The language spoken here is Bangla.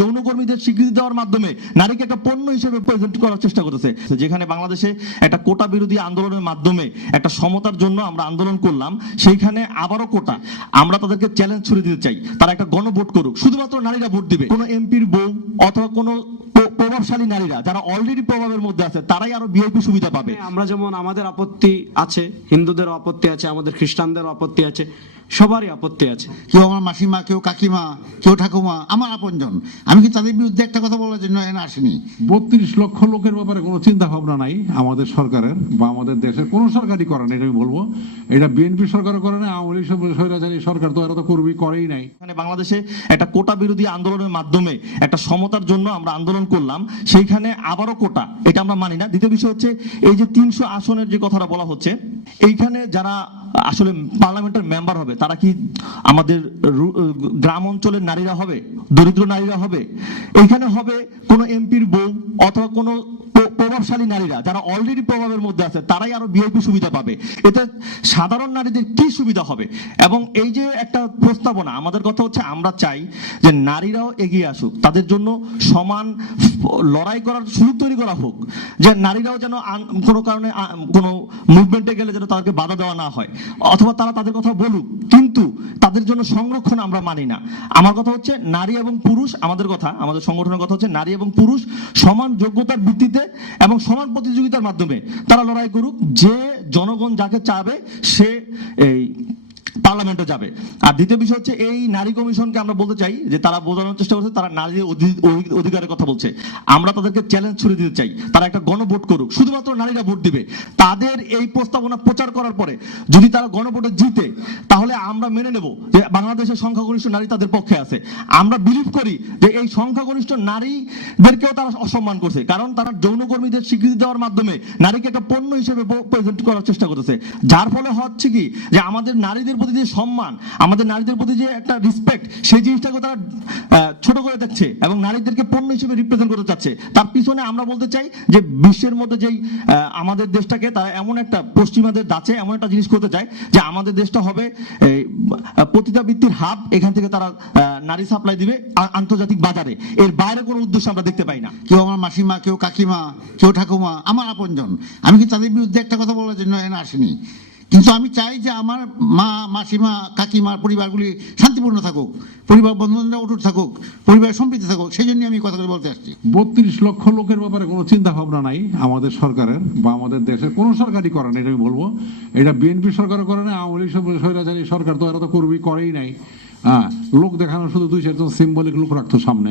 যৌনকর্মীদের স্বীকৃতি দেওয়ার মাধ্যমে নারীকে একটা পণ্য হিসেবে প্রেজেন্ট করার চেষ্টা করেছে। যেখানে বাংলাদেশে একটা কোটা বিরোধী আন্দোলনের মাধ্যমে একটা সমতার জন্য আমরা আন্দোলন করলাম, সেইখানে আবারও কোটা, আমরা তাদেরকে চ্যালেঞ্জ ছুড়ে দিতে চাই, তারা একটা গণভোট করুক, শুধুমাত্র নারীরা ভোট দিবে। কোনো এমপির বউ অথবা কোনো প্রভাবশালী নারীরা যারা অলরেডি প্রভাবের মধ্যে আছে তারাই আরো ভিআইপি সুবিধা পাবে। আমরা যেমন আমাদের আপত্তি আছে, হিন্দুদের আপত্তি আছে, আমাদের খ্রিস্টানদের আপত্তি আছে, সবারই আপত্তি আছে। কেউ আমার মাসিমা, কেউ কাকিমা, কেউ ঠাকুমা, আমার আপনজন। আমি কি তাদের বিরুদ্ধে একটা কথা বলার জন্য এখানে আসিনি। 32 লক্ষ লোকের ব্যাপারে কোনো চিন্তা ভাবনা নাই আমাদের সরকারের বা আমাদের দেশের কোনো সরকারই করে না, এটা আমি বলবো। এটা বিএনপি সরকারও করে না, আওয়ামী লীগ স্বৈরাচারী সরকার তো এরা তো করেই নাই। এখানে বাংলাদেশে একটা কোটা বিরোধী আন্দোলনের মাধ্যমে একটা সমতার জন্য আমরা আন্দোলন করলাম, সেইখানে আবারও কোটা, এটা আমরা মানি না। দ্বিতীয় বিষয় হচ্ছে এই যে 300 আসনের যে কথাটা বলা হচ্ছে, এইখানে যারা আসলে পার্লামেন্টের মেম্বার হবে তারা কি আমাদের গ্রাম অঞ্চলের নারীরা হবে, দরিদ্র নারীরা হবে? এইখানে হবে কোনো এমপির বউ অথবা কোনো প্রভাবশালী নারীরা যারা অলরেডি প্রভাবের মধ্যে আছে তারাই আরো ভিআইপি সুবিধা পাবে। এতে সাধারণ নারীদের কি সুবিধা হবে? এবং এই যে একটা প্রস্তাবনা, আমাদের কথা হচ্ছে আমরা চাই যে নারীরাও এগিয়ে আসুক, তাদের জন্য সমান লড়াই করার সুযোগ তৈরি করা হোক, যে নারীরাও যেন কোনো কারণে কোনো মুভমেন্টে গেলে যেন তাদেরকে বাধা দেওয়া না হয়, অথবা তারা তাদের কথা বলুক, কিন্তু তাদের জন্য সংরক্ষণ আমরা মানি না। আমার কথা হচ্ছে নারী এবং পুরুষ, আমাদের কথা, আমাদের সংগঠনের কথা হচ্ছে নারী এবং পুরুষ সমান যোগ্যতার ভিত্তিতে এবং সমান প্রতিযোগিতার মাধ্যমে তারা লড়াই করুক। যে জনগণ যাকে চাবে সে এই পার্লামেন্টে যাবে। আর দ্বিতীয় বিষয় হচ্ছে এই নারী কমিশনকে আমরা বলতে চাই যে তারা বোঝানোর চেষ্টা করছে তারা নারীর অধিকারের কথা বলছে, আমরা তাদেরকে চ্যালেঞ্জ ছুড়ে দিতে চাই, তারা একটা গণভোট করুক, শুধুমাত্র নারীরা ভোট দিবে। তাদের এই প্রস্তাবনা প্রচার করার পরে যদি তারা গণভোটে জিতে, তাহলে আমরা মেনে নেব যে বাংলাদেশের সংখ্যাগরিষ্ঠ নারী তাদের পক্ষে আছে। আমরা বিলিভ করি যে এই সংখ্যাগরিষ্ঠ নারীদেরকেও তারা অসম্মান করছে, কারণ তারা যৌনকর্মীদের স্বীকৃতি দেওয়ার মাধ্যমে নারীকে একটা পণ্য হিসেবে প্রেজেন্ট করার চেষ্টা করেছে, যার ফলে হচ্ছে কি যে আমাদের নারীদের প্রতি যে সম্মান, আমাদের নারীদের প্রতি যে একটা রেসপেক্ট, সেই জিনিসটাকে তারা ছোট করে দেখছে এবং নারীদেরকে পণ্য হিসেবে রিপ্রেজেন্ট করতে চাচ্ছে। তার পিছনে আমরা বলতে চাই যে বিশ্বের মধ্যে যেই আমাদের দেশটাকে তারা এমন একটা পশ্চিমাদের দাচে এমন একটা জিনিস করতে চায় যে আমাদের দেশটা হবে পতিতাবৃত্তির হাব, এখান থেকে তারা নারী সাপ্লাই দিবে আন্তর্জাতিক বাজারে। এর বাইরে কোনো উদ্দেশ্য আমরা দেখতে পাই না। কেউ আমার মাসিমা, কেউ কাকিমা, কেউ ঠাকুমা, আমার আপনজন। আমি কি তাদের বিরুদ্ধে একটা কথা বলার জন্য এখানে আসিনি। কিন্তু আমি চাই যে আমার মা, মাসিমা, কাকিমার পরিবারগুলি শান্তিপূর্ণ থাকুক, পরিবার বন্ধনরা অটুট থাকুক, পরিবার সম্প্রীতি থাকুক, সেই জন্য আমি কথাগুলো বলতে আসছি। 32 লক্ষ লোকের ব্যাপারে কোনো চিন্তা ভাবনা নাই আমাদের সরকারের বা আমাদের দেশের কোনো সরকারই করে না, এটা আমি বলবো। এটা বিএনপি সরকারও করে না, আওয়ামী লীগ স্বৈরাচারী সরকার তো এরা তো করেই নাই। লোক দেখানো শুধু 2-4 জন সিম্বলিক লোক রাখতো সামনে।